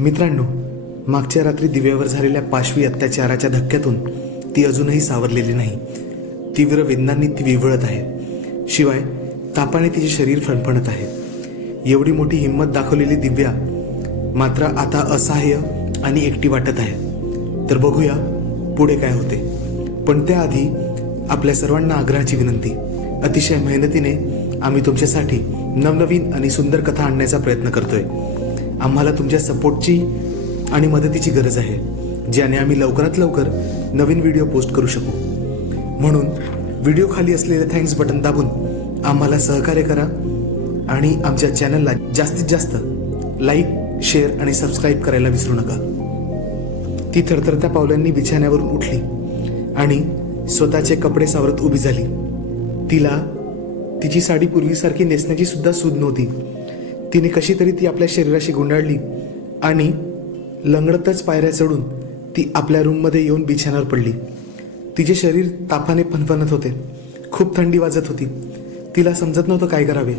मित्रांनो, मागच्या रात्री दिव्यावर झालेल्या पाशवी अत्याचाराच्या धक्क्यातून ती अजूनही सावरलेली नाही. तीव्र वेदनांनी ती विव्हळत आहे. शिवाय तापाने तिचे शरीर फणफणत आहे. एवढी मोठी हिंमत दाखवलेली दिव्या मात्र आता असहाय्य आणि एकटी वाटत आहे. तर बघूया पुढे काय होते. पण त्याआधी आपल्या सर्वांना आग्रहाची विनंती. अतिशय मेहनतीने आम्ही तुमच्यासाठी नवनवीन आणि सुंदर कथा आणण्याचा प्रयत्न करतोय. आम्हाला तुमच्या सपोर्टची आणि मदतीची गरज आहे, ज्याने आम्ही लवकरात लवकर नवीन व्हिडिओ पोस्ट करू शकू. म्हणून व्हिडिओ खाली असलेले थँक्स बटन दाबून आम्हाला सहकार्य करा आणि आमच्या चॅनलला जास्तीत जास्त लाईक, शेअर आणि सबस्क्राईब करायला विसरू नका. ती थरथरत्या पावलांनी बिछाण्यावरून उठली आणि स्वतःचे कपडे सावरत उभी झाली. तिला तिची साडी पूर्वीसारखी नेसण्याची सुद्धा सूद नव्हती. तिने कशी तरी ती आपल्या शरीराशी गुंडाळली आणि लंगडतच पायऱ्या चढून ती आपल्या रूममध्ये येऊन बिछाण्यावर पडली. तिचे शरीर तापाने फणफणत होते. खूप थंडी वाजत होती. तिला समजत नव्हतं काय करावे.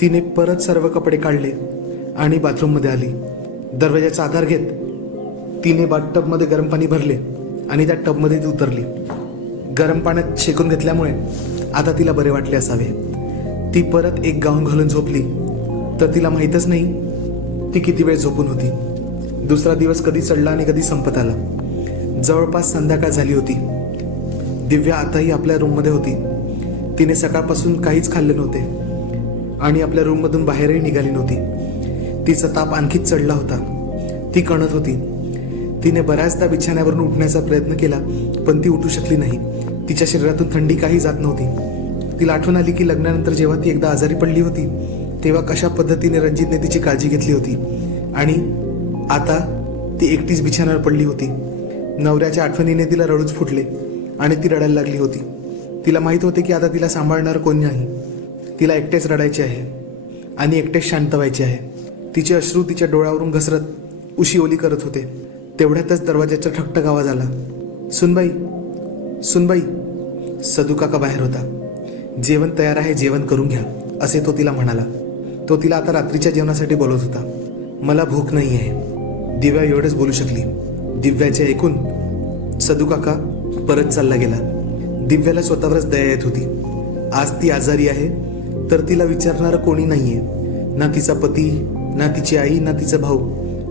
तिने परत सर्व कपडे काढले आणि बाथरूममध्ये आली. दरवाजाचा आधार घेत तिने बाथटबमध्ये गरम पाणी भरले आणि त्या टबमध्ये ती उतरली. गरम पाण्यात शेकून घेतल्यामुळे आता तिला बरे वाटले असावे. ती परत एक गाऊन घालून झोपली तर तिला माहीतच नाही ती किती वेळ झोपून होती. दुसरा दिवस कधी चढला आणि कधी संपत आला. जवळपास संध्याकाळ झाली होती. दिव्या आताही आपल्या रूममध्ये होती. तिने सकाळपासून काहीच खाल्ले नव्हते आणि आपल्या रूममधून बाहेरही निघाली नव्हती. तिचा ताप आणखीच चढला होता. ती कणत होती. तिने बऱ्याचदा बिछाण्यावरून उठण्याचा प्रयत्न केला, पण ती उठू शकली नाही. तिच्या शरीरातून थंडी काही जात नव्हती. तिला आठवण आली की लग्नानंतर जेव्हा ती एकदा आजारी पडली होती तेव्हा कशा पद्धतीने रणजितने तिची काळजी घेतली होती आणि आता ती एकटीच बिछाण्यावर पडली होती. नवऱ्याच्या आठवणीने तिला रडूच फुटले आणि ती रडायला लागली होती. तिला माहीत होते की आता तिला सांभाळणार कोणी नाही. तिला एकटेच रडायचे आहे आणि एकटेच शांत व्हायचे आहे. तिचे अश्रू तिच्या डोळ्यावरून घसरत उशी ओली करत होते. तेवढ्यातच दरवाजाचा ठकठक आवाज आला. सुनबाई, सुनबाई. सदू काका बाहेर होता. जेवण तयार आहे, जेवण करून घ्या, असे तो तिला म्हणाला. तो तिला आता रात्रीच्या जेवणासाठी बोलत होता. मला भूक नाही आहे, दिव्या एवढंच बोलू शकली. दिव्याचे ऐकून सदू काका परत चालला गेला. दिव्याला स्वतःवरच दया येत होती. आज ती आजारी आहे तर तिला विचारणारं कोणी नाहीये. ना तिचा पती, ना तिची आई, ना तिचा भाऊ.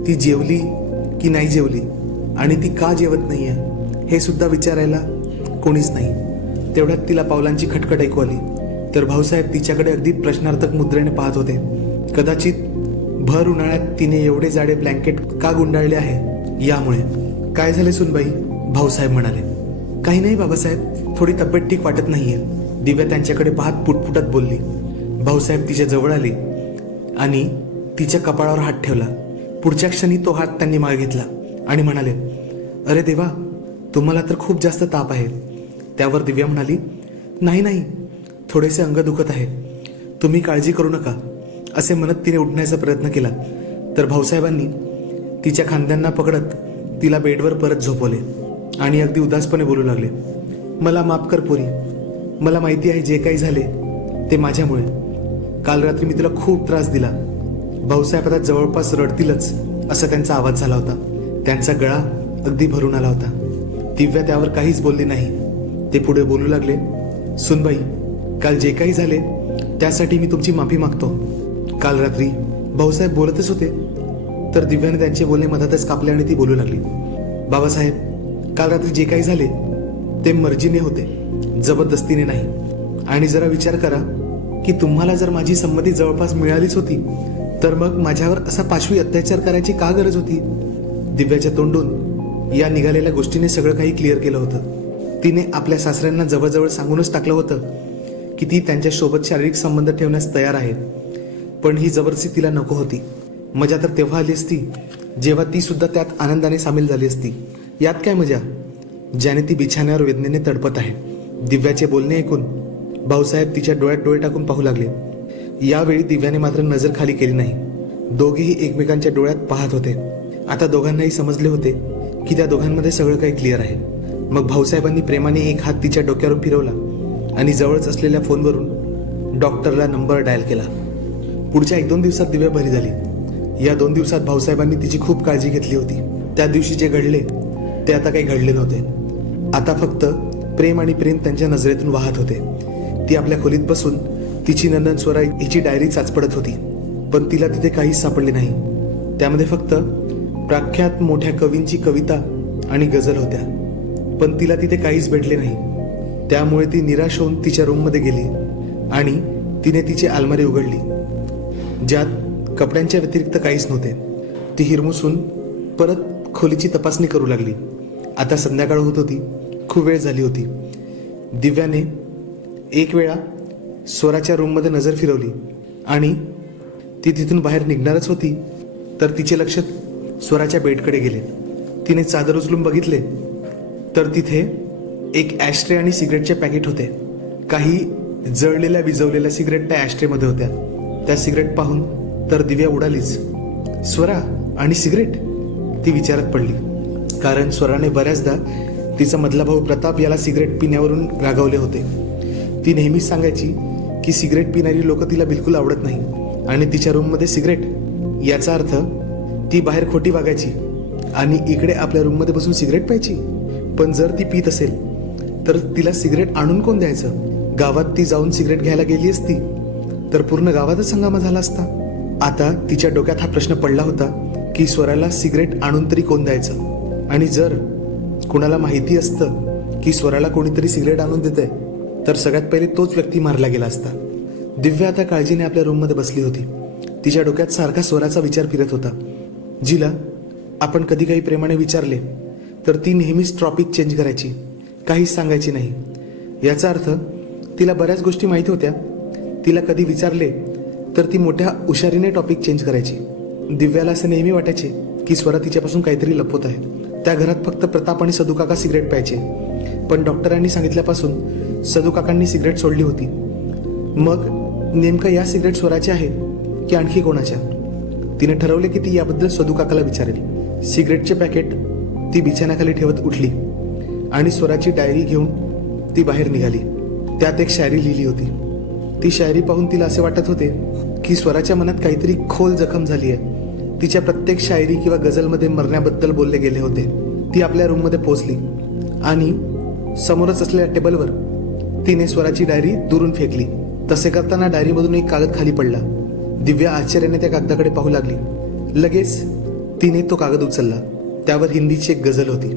ती जेवली की नाही जेवली आणि ती का जेवत नाहीये हे सुद्धा विचारायला कोणीच नाही. तेवढ्यात तिला पावलांची खटखट ऐकू आली. तर भाऊसाहेब तिच्याकडे अगदी प्रश्नार्थक मुद्रेने पाहत होते. कदाचित भर उन्हाळ्यात तिने एवढे जाडे ब्लँकेट का गुंडाळले आहे यामुळे. काय झाले सुनबाई? भाऊसाहेब म्हणाले. काही नाही बाबासाहेब, थोडी तब्येत ठीक वाटत नाहीये, दिव्या त्यांच्याकडे पाहत पुटपुटत बोलली. भाऊसाहेब तिच्या जवळ आले आणि तिच्या कपाळावर हात ठेवला. पुढच्या क्षणी तो हात त्यांनी मागे घेतला आणि म्हणाले, अरे देवा, तुम्हाला तर खूप जास्त ताप आहे. त्यावर दिव्या म्हणाली, नाही नाही, थोडेसे अंग दुखत आहे, तुम्ही काळजी करू नका, असे म्हणत तिने उठण्याचा प्रयत्न केला. तर भाऊसाहेबांनी तिच्या खांद्यांना पकडत तिला बेडवर परत झोपवले आणि अगदी उदासपणे बोलू लागले. मला माफ कर पोरी. मला माहिती आहे जे काही झाले ते माझ्यामुळे. काल रात्री मी तुला खूप त्रास दिला. भाऊसाहेब आता जवळपास रडतीलच असा त्यांचा आवाज झाला होता. त्यांचा गळा अगदी भरून आला होता. दिव्या त्यावर काहीच बोलली नाही. ते पुढे बोलू लागले, सुनबाई, काल जे काही झाले त्यासाठी मी तुमची माफी मागतो. काल रात्री भाऊसाहेब बोलतच होते तर दिव्याने त्यांचे बोलणे मधातच कापले आणि ती बोलू लागली. बाबासाहेब, काल रात्री जे काही झाले ते मर्जीने होते, जबरदस्तीने नाही. आणि जरा विचार करा की तुम्हाला जर माझी संमती जवळपास मिळालीच होती तर मग माझ्यावर असा पाशवी अत्याचार करायची का गरज होती? दिव्याच्या तोंडून या निघालेल्या गोष्टीने सगळं काही क्लिअर केलं होतं. तिने आपल्या सासऱ्यांना जवळजवळ सांगूनच टाकलं होतं की ती त्यांच्यासोबत शारीरिक संबंध ठेवण्यास तयार आहे. पण ही जबरदस्ती तिला नको होती. मजा तर तेव्हा आली असती जेव्हा ती सुद्धा त्यात आनंदाने सामील झाली असती. यात काय मजा, ज्याने ती बिछाण्यावर वेदनेने तडपत आहे. दिव्याचे बोलणे ऐकून भाऊसाहेब तिच्या डोळ्यात डोळे टाकून पाहू लागले. यावेळी दिव्याने मात्र नजर खाली केली नाही. दोघेही एकमेकांच्या डोळ्यात पाहत होते. आता दोघांनाही समजले होते की त्या दोघांमध्ये सगळं काही क्लिअर आहे. मग भाऊसाहेबांनी प्रेमाने एक हात तिच्या डोक्यावरून फिरवला आणि जवळच असलेल्या फोनवरून डॉक्टरला नंबर डायल केला. पुढच्या 1-2 दिवसात दिव्या बरी झाली. या 2 दिवसात भाऊसाहेबांनी तिची खूप काळजी घेतली होती. त्या दिवशी जे घडले ते आता काही घडले नव्हते. आता फक्त प्रेम आणि प्रेम त्यांच्या नजरेतून वाहत होते. ती आपल्या खोलीत बसून तिची नंदन स्वरा हिची डायरी चाचपडत होती, पण तिला तिथे काहीच सापडले नाही. त्यामध्ये फक्त प्रख्यात मोठ्या कवींची कविता आणि गझल होत्या, पण तिला तिथे काहीच भेटले नाही. त्यामुळे ती निराश होऊन तिच्या रूममध्ये गेली आणि तिने तिची अलमारी उघडली, ज्यात कपड्यांच्या व्यतिरिक्त काहीच नव्हते. ती हिरमुसून परत खोलीची तपासणी करू लागली. आता संध्याकाळ होत होती, खूप वेळ झाली होती. दिव्याने एक वेळा स्वराच्या रूममध्ये नजर फिरवली आणि ती तिथून बाहेर निघणारच होती तर तिचे लक्ष स्वराच्या बेडकडे गेले. तिने चादर उचलून बघितले तर तिथे एक ॲशट्रे आणि सिगरेटचे पॅकेट होते. काही जळलेल्या विझवलेल्या सिगरेट त्या ॲशट्रेमध्ये होत्या. त्या सिगरेट पाहून तर दिव्या उडालीच. स्वरा आणि सिगरेट, ती विचारात पडली. कारण स्वराने बऱ्याचदा तिचा मधला भाऊ प्रताप याला सिगरेट पिण्यावरून रागावले होते. ती नेहमीच सांगायची की सिगरेट पिणारी लोक तिला बिलकुल आवडत नाही आणि तिच्या रूममध्ये सिगरेट, याचा अर्थ ती बाहेर खोटी वागायची आणि इकडे आपल्या रूममध्ये बसून सिगरेट प्यायची. पण जर ती पित असेल तर तिला सिगरेट आणून कोण द्यायचं? गावात ती जाऊन सिगरेट घ्यायला गेली असती तर पूर्ण गावातच हंगामा झाला असता. आता तिच्या डोक्यात हा प्रश्न पडला होता की स्वराला सिगरेट आणून तरी कोण द्यायचं, आणि जर कुणाला माहिती असतं की स्वराला कोणीतरी सिगरेट आणून देतंय तर सगळ्यात पहिले तोच व्यक्ती मारला गेला असता. दिव्या आता काळजीने आपल्या रूममध्ये बसली होती. तिच्या डोक्यात सारखा स्वराचा विचार फिरत होता, जिला आपण कधी काही प्रेमाने विचारले तर ती नेहमीच टॉपिक चेंज करायची, काहीच सांगायची नाही. याचा अर्थ तिला बऱ्याच गोष्टी माहिती होत्या. तिला कधी विचारले तर ती मोठ्या हुशारीने टॉपिक चेंज करायची. दिव्याला असे नेहमी वाटायचे की स्वरा तिच्यापासून काहीतरी लपवत आहे. त्या घरात फक्त प्रताप आणि सदूकाका सिगरेट प्यायचे, पण डॉक्टरांनी सांगितल्यापासून सदूकाकांनी सिगरेट सोडली होती. मग नेमकं या सिगरेट स्वराचे आहे की आणखी कोणाच्या? तिने ठरवले की ती याबद्दल सदूकाकाला विचारेल. सिगरेटचे पॅकेट ती बिछाण्याखाली ठेवत उठली आणि स्वराची डायरी घेऊन ती बाहेर निघाली. त्यात एक शायरी लिहिली होती. ती शायरी पाहून तिला असे वाटत होते की स्वराच्या मनात काहीतरी खोल जखम झाली आहे. तिच्या प्रत्येक शायरी किंवा गझलमध्ये मरण्याबद्दल बोलले गेले होते. ती आपल्या रूममध्ये पोहोचली आणि समोरच असलेल्या टेबलवर तिने स्वराची डायरी दुरून फेकली. तसे करताना डायरीमधून एक कागद खाली पडला. दिव्या आश्चर्याने त्या कागदाकडे पाहू लागली. लगेच तिने तो कागद उचलला. त्यावर हिंदीची एक गझल होती.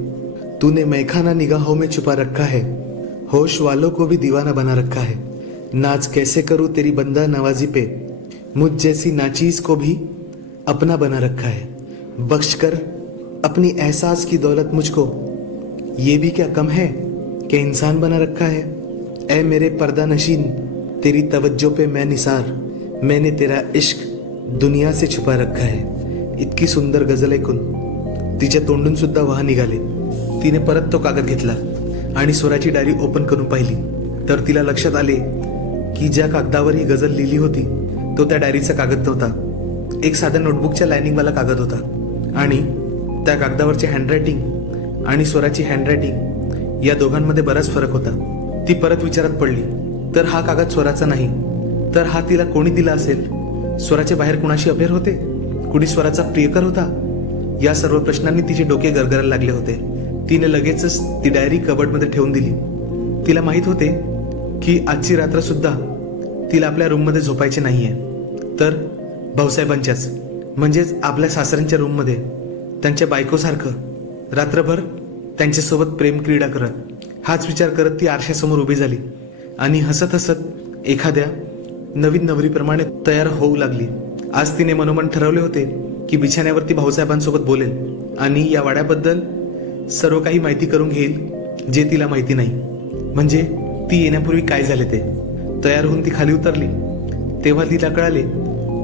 तूने मैखाना निगाहों में छुपा रखा है, होश वालों को भी दीवाना बना रखा है, नाज कैसे करूँ तेरी बंदा नवाजी पे, मुझ जैसी नाचीज को भी अपना बना रखा है, बख्श कर अपनी एहसास की दौलत मुझको, ये भी क्या कम है कि इंसान बना रखा है, ऐ मेरे पर्दा नशीन तेरी तवज्जो पे मैं निसार, मैंने तेरा इश्क दुनिया से छुपा रखा है. इतकी सुंदर गझल ऐकून तिच्या तोंडून सुद्धा वाह निघाले. तिने परत तो कागद घेतला आणि स्वराची डायरी ओपन करून पाहिली तर तिला लक्षात आले की ज्या कागदावर ही गझल लिहिली होती तो त्या डायरीचा कागद नव्हता. एक साध्या नोटबुकच्या लायनिंगवाला कागद होता आणि त्या कागदावरचे हँडरायटिंग आणि स्वराची हँडरायटिंग या दोघांमध्ये बराच फरक होता. ती परत विचारात पडली, तर हा कागद स्वराचा नाही तर हा तिला कोणी दिला असेल? स्वराचे बाहेर कुणाशी अफेअर होते? कुणी स्वराचा प्रियकर होता? या सर्व प्रश्नांनी तिचे डोके गरगरायला लागले होते. तिने लगेचच ती डायरी कबर्डमध्ये ठेवून दिली. तिला माहीत होते की आजची रात्र सुद्धा तिला आपल्या रूममध्ये झोपायचे नाहीये, तर भाऊसाहेबांच्याच म्हणजेच आपल्या सासऱ्यांच्या रूममध्ये त्यांच्या बायकोसारखं रात्रभर त्यांच्यासोबत प्रेम क्रीडा करत. हाच विचार करत ती आरशासमोर उभी झाली आणि हसत हसत एखाद्या नवीन नवरीप्रमाणे तयार होऊ लागली. आज तिने मनोमन ठरवले होते की बिछाण्यावरती भाऊसाहेबांसोबत बोलेल आणि या वाड्याबद्दल सर्व काही माहिती करून घेईल जे तिला माहिती नाही, म्हणजे ती येण्यापूर्वी काय झाले ते. तयार होऊन ती खाली उतरली तेव्हा तिला कळाले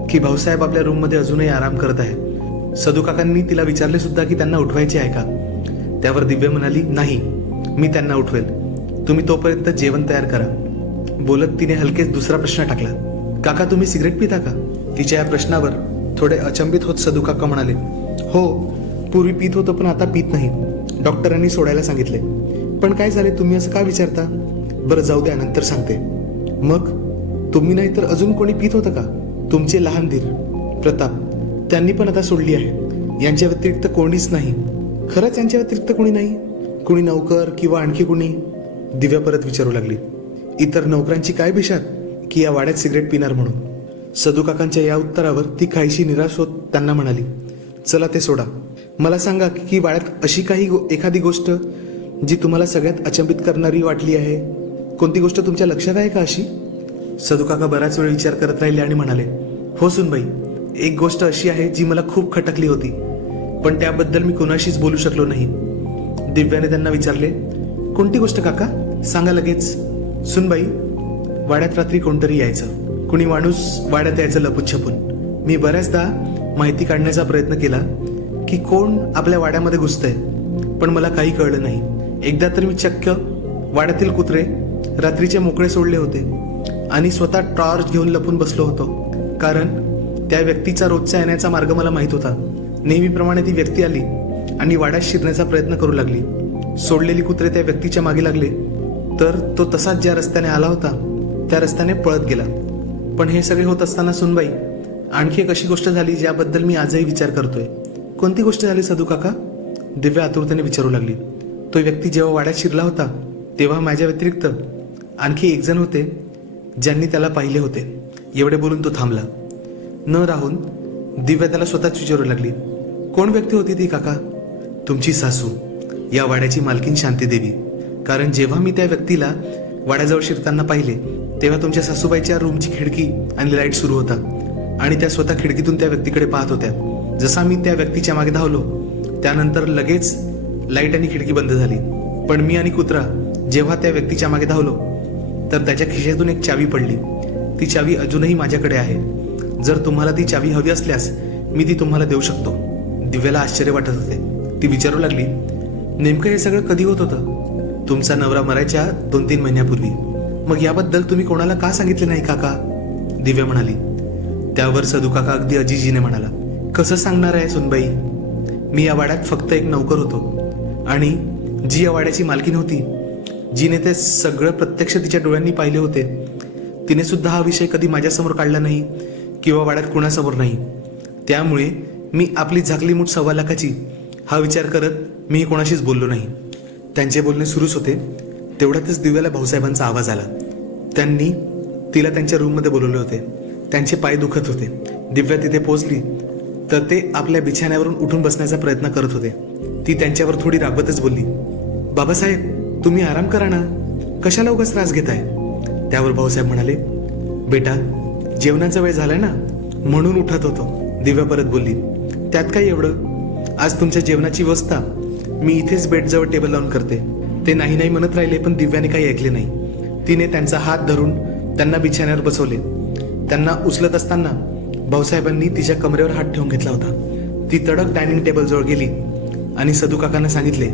की भाऊसाहेब आपल्या रूममध्ये अजूनही आराम करत आहे. सदूकाकांनी तिला विचारले सुद्धा की त्यांना उठवायचे आहे का. त्यावर दिव्या म्हणाली, नाही, मी त्यांना उठवेल, तुम्ही तोपर्यंत जेवण तयार करा. बोलत तिने हलकेच दुसरा प्रश्न टाकला, काका तुम्ही सिगरेट पिता का? तिच्या या प्रश्नावर थोडे अचंबित होत सदूकाका म्हणाले, हो, पूर्वी पित होतो पण आता पित नाही, डॉक्टरांनी सोडायला सांगितले. पण काय झाले, तुम्ही असं का विचारता? बरं जाऊ द्या, नंतर सांगते. मग तुम्ही नाही तर अजून कोणी पित होतं का? तुमचे लहान धीर प्रताप, त्यांनी पण आता सोडली आहे. यांच्या व्यतिरिक्त कोणीच नाही. खरंच यांच्या व्यतिरिक्त कोणी नाही? कुणी नौकर किंवा आणखी कुणी? दिव्या परत विचारू लागली. इतर नोकरांची काय भिशात की या वाड्यात सिगरेट पिणार म्हणून? सदू काकांच्या या उत्तरावर ती काहीशी निराश होत त्यांना म्हणाली, चला ते सोडा. मला सांगा की वाड्यात अशी काही एखादी गोष्ट जी तुम्हाला सगळ्यात अचंबित करणारी वाटली आहे. कोणती गोष्ट तुमच्या लक्षात आहे का अशी? सदू काका बराच वेळ विचार करत राहिले आणि म्हणाले, हो सुनबाई, एक गोष्ट अशी आहे जी मला खूप खटकली होती, पण त्याबद्दल मी कोणाशीच बोलू शकलो नाही. दिव्याने त्यांना विचारले, कोणती गोष्ट काका? सांगा लगेच. सुनबाई, वाड्यात रात्री कोणतरी यायचं. कुणी माणूस वाड्यात यायचं लपून छपून. मी बऱ्याचदा माहिती काढण्याचा प्रयत्न केला की कोण आपल्या वाड्यामध्ये घुसतंय, पण मला काही कळलं नाही. एकदा तर मी चक्क वाड्यातील कुत्रे रात्रीचे मोकळे सोडले होते आणि स्वतः टॉर्च घेऊन लपून बसलो होतो, कारण त्या व्यक्तीचा रोजचा येण्याचा मार्ग मला माहीत होता. नेहमीप्रमाणे ती व्यक्ती आली आणि वाड्यात शिरण्याचा प्रयत्न करू लागली. सोडलेली कुत्रे त्या व्यक्तीच्या मागे लागले तर तो तसाच ज्या रस्त्याने आला होता त्या रस्त्याने पळत गेला. पण हे सगळे होत असताना सुनबाई, आणखी एक अशी गोष्ट झाली ज्याबद्दल मी आजही विचार करतोय. कोणती गोष्ट झाली सदू काका? दिव्या आतुरतेने विचारू लागली. तो व्यक्ती जेव्हा वाड्यात शिरला होता तेव्हा माझ्या व्यतिरिक्त आणखी एक जण होते ज्यांनी त्याला पाहिले होते. एवढे बोलून तो थांबला. न राहून दिव्या त्याला स्वतःच विचारू लागली, कोण व्यक्ती होती ती काका? तुमची सासू, या वाड्याची मालकीन शांतीदेवी. कारण जेव्हा मी त्या व्यक्तीला वाड्याजवळ शिरताना पाहिले तेव्हा तुमच्या सासूबाईच्या रूमची खिडकी आणि लाईट सुरू होता आणि त्या स्वतः खिडकीतून त्या व्यक्तीकडे पाहत होत्या. जसा मी त्या व्यक्तीच्या मागे धावलो त्यानंतर लगेच लाईट आणि खिडकी बंद झाली. पण मी आणि कुत्रा जेव्हा त्या व्यक्तीच्या मागे धावलो तर त्याच्या खिशातून एक चावी पडली. ती चावी अजूनही माझ्याकडे आहे. जर तुम्हाला ती चावी हवी असल्यास मी ती तुम्हाला देऊ शकतो. दिव्याला आश्चर्य वाटत होते. ती विचारू लागली, नेमकं हे सगळं कधी होत होतं? तुमचा नवरा मरायच्या 2-3 महिन्यापूर्वी. मग याबद्दल तुम्ही कोणाला का सांगितले नाही काका? दिव्या म्हणाली. त्यावर सदू काका अगदी अजिजीने म्हणाला, कसं सांगणार आहे सुनबाई? मी या वाड्यात फक्त एक नौकर होतो आणि जी या वाड्याची मालकीन होती, जिने ते सगळं प्रत्यक्ष तिच्या डोळ्यांनी पाहिले होते, तिने सुद्धा हा विषय कधी माझ्यासमोर काढला नाही किंवा वाड्यात कुणासमोर नाही. त्यामुळे मी आपली झाकली मूठ 1.25 लाखाची हा विचार करत मी कोणाशीच बोललो नाही. त्यांचे बोलणे सुरूच होते तेवढ्यातच दिव्याला भाऊसाहेबांचा आवाज आला. त्यांनी तिला त्यांच्या रूममध्ये बोलवले होते. त्यांचे पाय दुखत होते. दिव्या तिथे पोहोचली तर ते आपल्या बिछाण्यावरून उठून बसण्याचा प्रयत्न करत होते. ती त्यांच्यावर थोडी रागवतच बोलली, बाबासाहेब, तुम्ही आराम करा ना, कशाला उगाच त्रास घेताय? त्यावर भाऊसाहेब म्हणाले, बेटा, जेवणाचा वेळ झालाय ना म्हणून उठत होतो. दिव्या परत बोलली, त्यात काय एवढं? आज तुमच्या जेवणाची व्यवस्था मी इथेच बेडजवळ टेबल लावून करते. ते नाही नाही म्हणत राहिले पण दिव्याने काही ऐकले नाही. तिने त्यांचा हात धरून त्यांना बिछाण्यावर बसवले. त्यांना उचलत असताना भाऊसाहेबांनी तिच्या कमरेवर हात ठेवून घेतला होता. ती तडक डायनिंग टेबल जवळ गेली आणि सदू काकांना सांगितले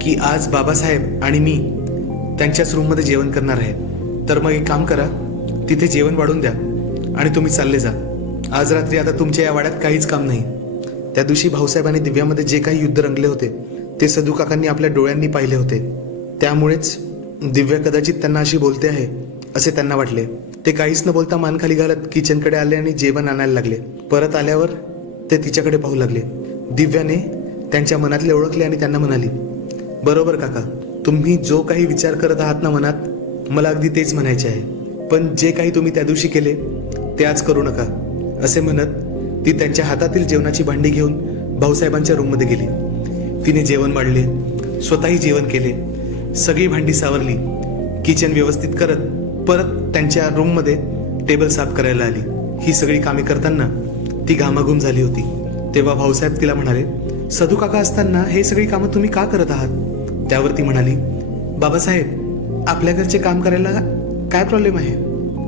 की आज बाबासाहेब आणि मी त्यांच्याच रूममध्ये जेवण करणार आहे. तर मग एक काम करा, तिथे जेवण वाढून द्या आणि तुम्ही चालले जा. आज रात्री आता तुमच्या या वाड्यात काहीच काम नाही. त्या दिवशी भाऊसाहेब आणि दिव्यामध्ये जे काही युद्ध रंगले होते ते सदू काकांनी आपल्या डोळ्यांनी पाहिले होते. त्यामुळेच दिव्या कदाचित त्यांना अशी बोलते आहे असे त्यांना वाटले. ते काहीच न बोलता मान खाली घालत किचनकडे आले आणि जेवण आणायला लागले. परत आल्यावर ते तिच्याकडे पाहू लागले. दिव्याने त्यांच्या मनातले ओळखले आणि त्यांना म्हणाली, बरोबर काका, तुम्ही जो काही विचार करत आहात ना मनात, मला अगदी तेच म्हणायचे आहे. पण जे काही तुम्ही त्या दिवशी केले ते आज करू नका. असे म्हणत ती त्यांच्या हातातील जेवणाची भांडी घेऊन भाऊसाहेबांच्या रूममध्ये गेली. तिने जेवण वाढले, स्वतःही जेवण केले, सगळी भांडी सावरली, किचन व्यवस्थित करत परत त्यांच्या रूममध्ये टेबल साफ करायला आली. ही सगळी कामे करताना ती घामाघूम झाली होती. तेव्हा भाऊसाहेब तिला म्हणाले, सदू काका असताना हे सगळी कामं तुम्ही का करत आहात? त्यावर ती म्हणाली, बाबासाहेब, आपल्या घरचे काम करायला काय प्रॉब्लेम आहे?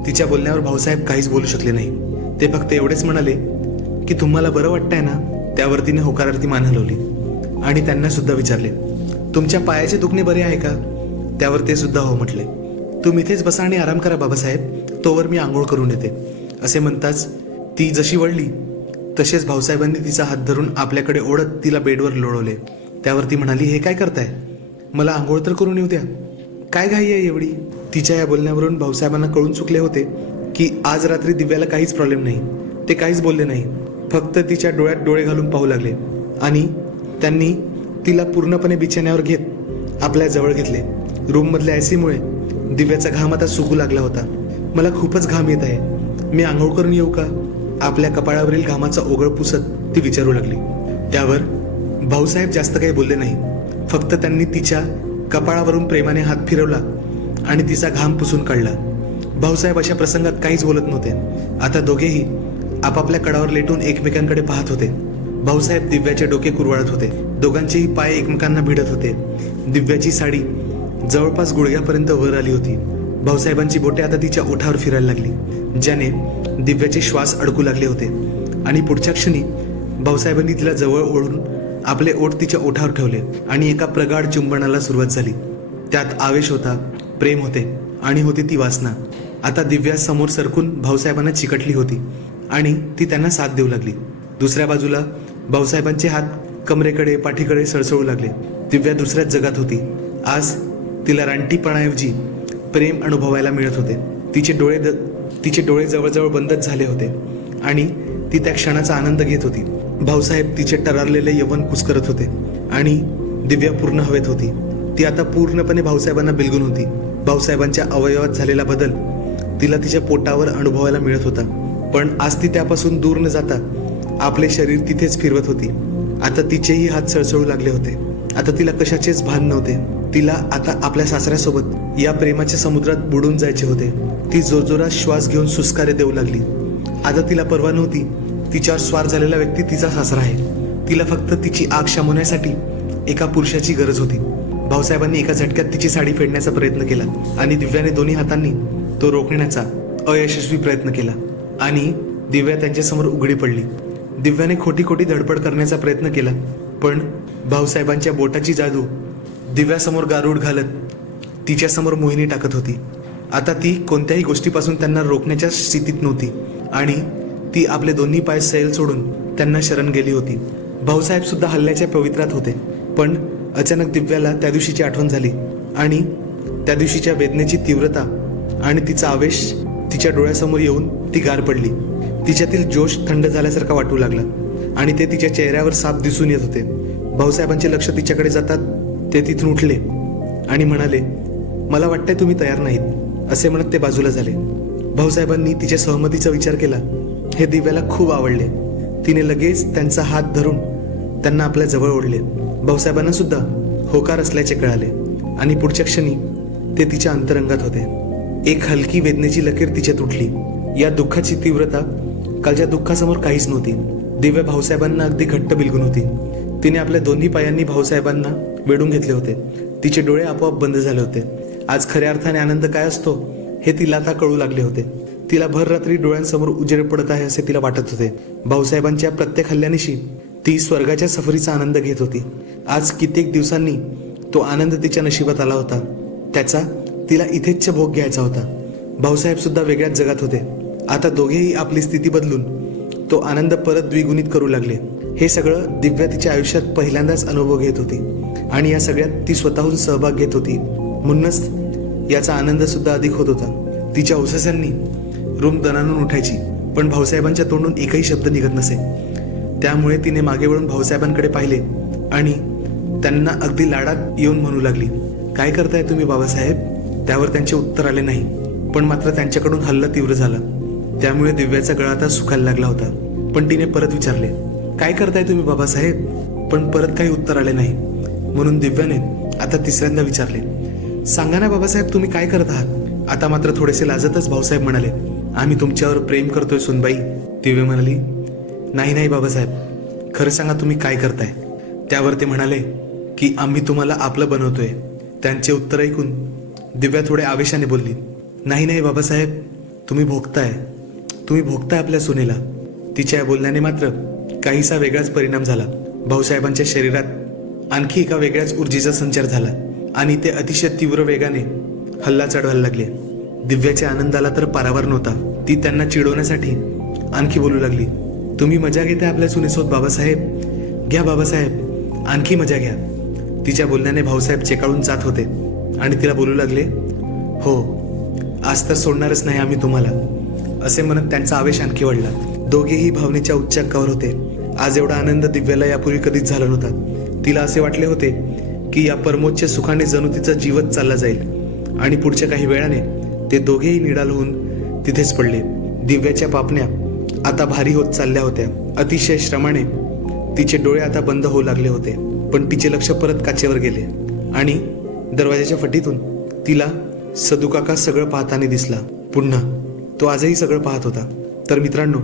तिच्या बोलण्यावर भाऊसाहेब काहीच बोलू शकले नाही. ते फक्त एवढेच म्हणाले की तुम्हाला बरं वाटतंय ना? त्यावर तिने होकारार्थी मान हलवली आणि त्यांना सुद्धा विचारले, तुमच्या पायाचे दुखणे बरे आहे का? त्यावर ते सुद्धा हो म्हटले. तुम्ही इथेच बसा आणि आराम करा बाबासाहेब, तोवर मी आंघोळ करून येते. असे म्हणताच ती जशी वळली तसेच भाऊसाहेबांनी तिचा हात धरून आपल्याकडे ओढत तिला बेडवर लोळवले. त्यावर ती म्हणाली, हे काय करताय? मला आंघोळ तर करून येऊ द्या. काय घाई आहे एवढी? तिच्या या बोलण्यावरून भाऊसाहेबांना कळून चुकले होते की आज रात्री दिव्याला काहीच प्रॉब्लेम नाही. ते काहीच बोलले नाही. फक्त तिच्या डोळ्यात डोळे घालून पाहू लागले आणि त्यांनी तिला पूर्णपणे बिछाण्यावर घेत आपल्या जवळ घेतले. रूममधल्या एसीमुळे दिव्याचा घाम आता सुकू लागला होता. मला खूपच घाम येत आहे, मी आंघोळ करून येऊ का? आपल्या कपाळावरील घामाचा ओघळ पुसत ती विचारू लागली. त्यावर भाऊसाहेब जास्त काही बोलले नाही. फक्त त्यांनी तिच्या कपाळावरून प्रेमाने हात फिरवला आणि तिचा घाम पुसून काढला. भाऊसाहेब अशा प्रसंगात काहीच बोलत नव्हते. आता दोघेही आपापल्या कडावर लेटून एकमेकांकडे पाहत होते. भाऊसाहेब दिव्याचे डोके कुरवाळत होते. दोघांचेही पाय एकमेकांना भिडत होते. दिव्याची साडी जवळपास गुडघ्यापर्यंत वर आली होती. भाऊसाहेबांची बोटे आता तिच्या ओठावर फिरायला लागली, ज्याने दिव्याचे श्वास अडकू लागले होते. आणि पुढच्या क्षणी भाऊसाहेबांनी तिला जवळ ओढून आपले ओठ तिच्या ओठावर ठेवले आणि एका प्रगाढ चुंबनाला सुरुवात झाली. त्यात आवेश होता, प्रेम होते आणि होती ती वासना. आता दिव्या समोर सरकून भाऊसाहेबांना चिकटली होती आणि ती त्यांना साथ देऊ लागली. दुसऱ्या बाजूला भाऊसाहेबांचे हात कमरेकडे पाठीकडे सळसळू लागले. दिव्या दुसऱ्याच जगात होती. आज तिला रानटीपणाऐवजी प्रेम अनुभवायला मिळत होते. तिचे डोळे जवळजवळ बंदच झाले होते आणि ती त्या क्षणाचा आनंद घेत होती. भाऊसाहेब तिचे टरारलेले यवन कुस्करत होते आणि दिव्या पूर्ण हवेत होती. ती आता पूर्णपणे भाऊसाहेबांना बिलगून होती. भाऊसाहेबांच्या अवयवात झालेला बदल तिला तिच्या पोटावर अनुभवायला मिळत होता. पण आज ती त्यापासून दूर न जाता आपले शरीर तिथेच फिरवत होती. आता तिचेही हात सळसळू लागले होते. आता तिला कशाचेच भान नव्हते. तिला आता आपल्या सासऱ्यासोबत या प्रेमाच्या समुद्रात बुडून जायचे होते. ती जोरजोरात श्वास घेऊन सुस्कारे देऊ लागली. आता तिला पर्वा नव्हती तिच्यावर स्वार झालेला व्यक्ती तिचा सासरा आहे. तिला फक्त तिची आग शमवण्यासाठी एका पुरुषाची गरज होती. भाऊसाहेबांनी एका झटक्यात तिची साडी फेडण्याचा प्रयत्न केला आणि दिव्याने दोन्ही हातांनी तो रोखण्याचा अयशस्वी प्रयत्न केला आणि दिव्या त्यांच्यासमोर उघडी पडली. दिव्याने खोटी खोटी धडपड करण्याचा प्रयत्न केला, पण भाऊसाहेबांच्या बोटाची जादू दिव्यासमोर गारूड घालत तिच्यासमोर मोहिनी टाकत होती. आता ती कोणत्याही गोष्टीपासून त्यांना रोखण्याच्या स्थितीत नव्हती आणि ती आपले दोन्ही पाय सैल सोडून त्यांना शरण गेली होती. भाऊसाहेब सुद्धा हल्ल्याच्या पवित्रात होते. पण अचानक दिव्याला त्या दिवशीची आठवण झाली आणि त्या दिवशीच्या वेदनेची तीव्रता आणि तिचा आवेश तिच्या डोळ्यासमोर येऊन ती गार पडली. तिच्यातील जोश थंड झाल्यासारखा वाटू लागला आणि ते तिच्या चेहऱ्यावर साफ दिसून येत होते. भाऊसाहेबांचे लक्ष तिच्याकडे जातात ते तिथून उठले आणि म्हणाले, मला वाटतंय तुम्ही तयार नाहीत. असे म्हणत ते बाजूला झाले. भाऊसाहेबांनी तिच्या सहमतीचा विचार केला. हे दिव्याला खूप आवडले. तिने लगेच त्यांचा हात धरून त्यांना आपल्या जवळ ओढले. भाऊसाहेबांना सुद्धा होकार असल्याचे कळाले आणि पुढच्या क्षणी ते तिच्या अंतरंगात होते. एक हलकी वेदनेची लकीर तिच्यात उठली. या दुःखाची तीव्रता कालच्या दुःखासमोर काहीच नव्हती. दिव्या भाऊसाहेबांना अगदी घट्ट बिलगून होती. तिने आपल्या दोन्ही पायांनी भाऊसाहेबांना वेढून घेतले होते. तिचे डोळे आपोआप बंद झाले होते. आज खऱ्या अर्थाने आनंद काय असतो हे तिला आता कळू लागले होते. तिला भर रात्री डोळ्यांसमोर उजेड पडत आहे असे तिला वाटत होते. भाऊसाहेबांच्या प्रत्येक हल्ल्यानिशी ती स्वर्गाच्या सफरीचा आनंद घेत होती. आज कित्येक दिवसांनी तो आनंद तिच्या नशिबात आला होता. त्याचा तिला इथेच भोग घ्यायचा होता. भाऊसाहेब सुद्धा वेगळ्याच जगात होते. आता दोघेही आपली स्थिती बदलून तो आनंद परत द्विगुणित करू लागले. हे सगळं दिव्या तिच्या आयुष्यात पहिल्यांदाच अनुभव घेत होती आणि या सगळ्यात ती स्वतःहून सहभाग घेत होती. म्हणूनच याचा आनंद सुद्धा अधिक होत होता. तिच्या ओसस्यांनी रूम दणानून उठायची, पण भाऊसाहेबांच्या तोंडून एकही शब्द निघत नसे. त्यामुळे तिने मागे वळून भाऊसाहेबांकडे पाहिले आणि त्यांना अगदी लाडात येऊन म्हणू लागली, काय करताय तुम्ही बाबासाहेब? त्यावर त्यांचे उत्तर आले नाही, पण मात्र त्यांच्याकडून हल्ला तीव्र झाला. त्यामुळे दिव्याचा गळा आता सुकायला लागला होता. पण तिने परत विचारले, काय करताय तुम्ही बाबासाहेब? पण परत काही उत्तर आले नाही. म्हणून दिव्याने आता तिसऱ्यांदा विचारले, सांगा ना बाबासाहेब, तुम्ही काय करत आहात? आता मात्र थोडेसे लाजतच भाऊसाहेब म्हणाले, आम्ही तुमच्यावर प्रेम करतोय सुनबाई. दिव्या म्हणाली, नाही बाबासाहेब, खरं सांगा तुम्ही काय करताय? त्यावर ते म्हणाले की आम्ही तुम्हाला आपलं बनवतोय. त्यांचे उत्तर ऐकून दिव्या थोड्या आवेशाने बोलली, नाही बाबासाहेब, तुम्ही भोगताय आपल्या सुनेला. तिच्या या बोलण्याने मात्र काहीसा वेगळाच परिणाम झाला. भाऊसाहेबांच्या शरीरात आणखी एका वेगळ्याच ऊर्जेचा संचार झाला आणि ते अतिशय तीव्र वेगाने हल्ला चढवायला लागले. दिव्याच्या आनंदाला तर पारावार नव्हता. ती त्यांना चिडवण्यासाठी आणखी बोलू लागली, तुम्ही मजा घेताय आपल्या सुनेसोबत बाबासाहेब. घ्या बाबासाहेब, आणखी मजा घ्या. तिच्या बोलण्याने भाऊसाहेब चेकाळून जात होते आणि तिला बोलू लागले, हो, आज तर सोडणारच नाही आम्ही तुम्हाला. असे म्हणत त्यांचा आवेश आणखी वाढला. दोघेही भावनेच्या उच्चांकावर होते. आज एवढा आनंद दिव्याला यापूर्वी कधीच झाला नव्हता. तिला असे वाटले होते की या परमोच्च सुखाने जणू तिचा जीवच चालला जाईल आणि पुढच्या काही वेळाने ते दोघेही निडाल होऊन तिथेच पडले. दिव्याच्या पापण्या आता भारी होत चालल्या होत्या. अतिशय श्रमाने तिचे डोळे आता बंद होऊ लागले होते. पण तिचे लक्ष परत काचेवर गेले आणि दरवाजाच्या फटीतून तिला सदुकाका सगळं पाहताना दिसला. पुन्हा तो आजही सगळं पाहत होता. तर मित्रांनो,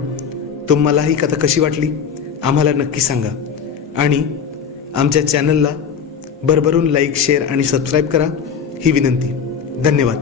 तुम्हाला ही कथा कशी वाटली आम्हाला नक्की सांगा आणि आमच्या चॅनलला भरभरून लाईक, शेअर आणि सबस्क्राईब करा ही विनंती. धन्यवाद.